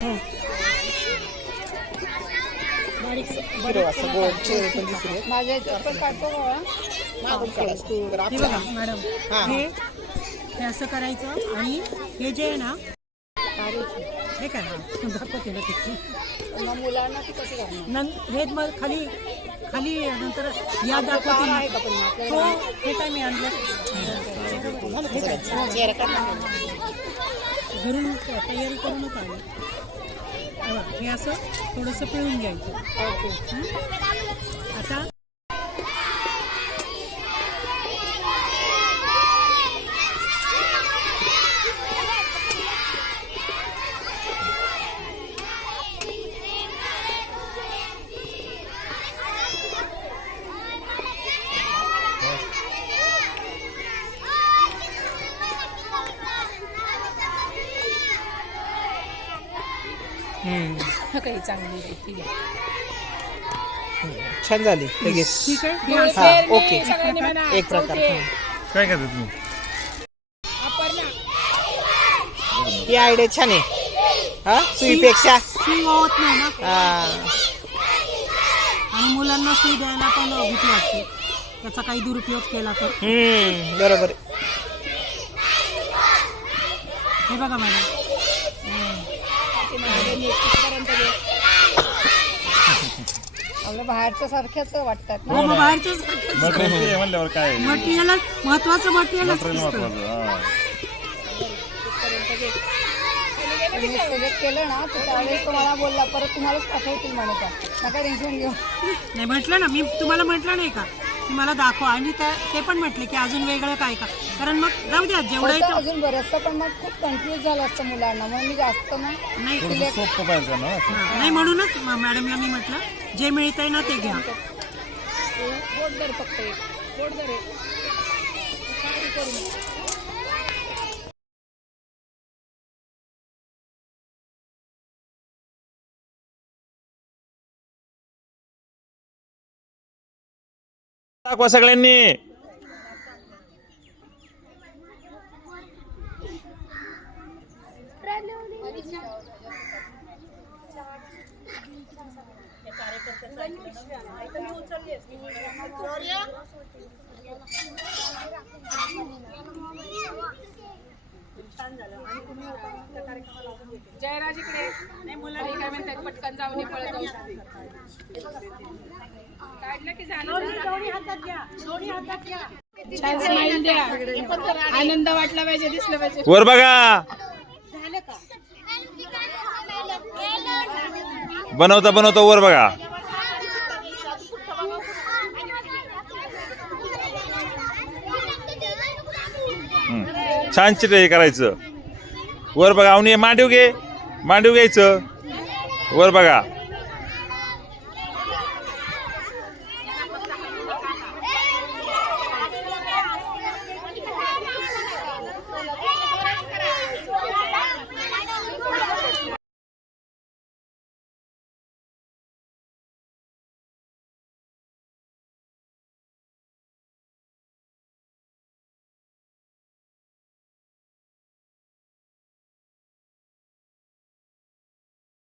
हे असं करायचं आणि हे जे आहे ना हे काय दाखवते ना तिथे मुलांना ते कसं करणार हे मग खाली खाली नंतर या दाखवते हो हे काय मी आणलं घरून तयारी करूनच आलं हे असं थोडंसं पिळून घ्यायचं आता काही चांगली ठीक आहे छान झाली लगेच ठीक आहे ओके एक प्रकार काय करता तुम्ही ही आयडिया छान आहे हा सुईपेक्षा सुई होत नाही ना आणि मुलांना सुई द्यायला पण भीती वाटते त्याचा काही दुरुपयोग केला तर बरोबर हे बघा मॅडम आपल्या बाहेरच्या सारख्याच वाटतात ना हो बाहेरच म्हणल्यावर काय मटेरियल महत्वाचं मटेरियल सिलेक्ट केलं ना तर त्यावेळेस तो मला बोलला परत तुम्हालाच पाठवतील म्हणत नका टेन्शन घेऊ नाही म्हटलं ना मी तुम्हाला म्हटलं नाही का की मला दाखवा आणि ते पण म्हटले की अजून वेगळं काय का कारण मग जाऊ द्या जेवढं अजून बरंचसं पण मग खूप कन्फ्युज झालं असतं मुलांना मग मी जास्त नाही म्हणूनच मॅडमला मी म्हटलं जे मिळतंय ना ते घ्या फक्त दाखवा सगळ्यांनी जयराजीकडे नाही मुलांनी काय म्हणतात पटकन जाऊन पळत जाऊ काढलं की छान स्माईल द्या आनंद वाटला पाहिजे दिसलं पाहिजे वर बघा बनवता बनवता वर बघा छान चित्र हे करायचं वर बघा मांडीव घे मांडीव घ्यायचं वर बघा